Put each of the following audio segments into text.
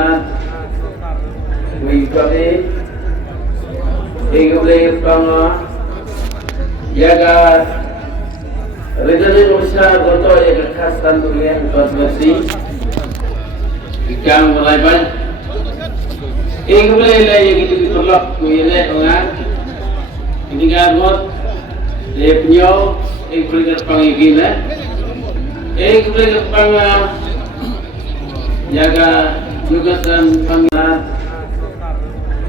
pangat mengikuti boleh panga jaga rezeki besar untuk yang khas tantulian konsumsi ikan mulai ban boleh lah yang itu ditolak boleh orang ini kan buat dia punya boleh panggil gila boleh panga jaga tugasan pangat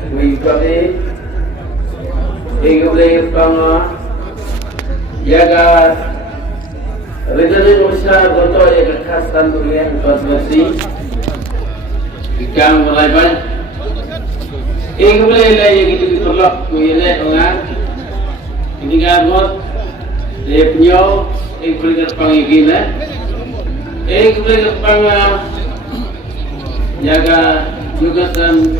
mengikuti boleh panga jaga rezeki besar untuk yang khas tantulian konsumsi ikan mulai ban boleh lah yang itu ditolak boleh orang ini kan buat dia punya boleh panggil gila boleh panga jaga tugasan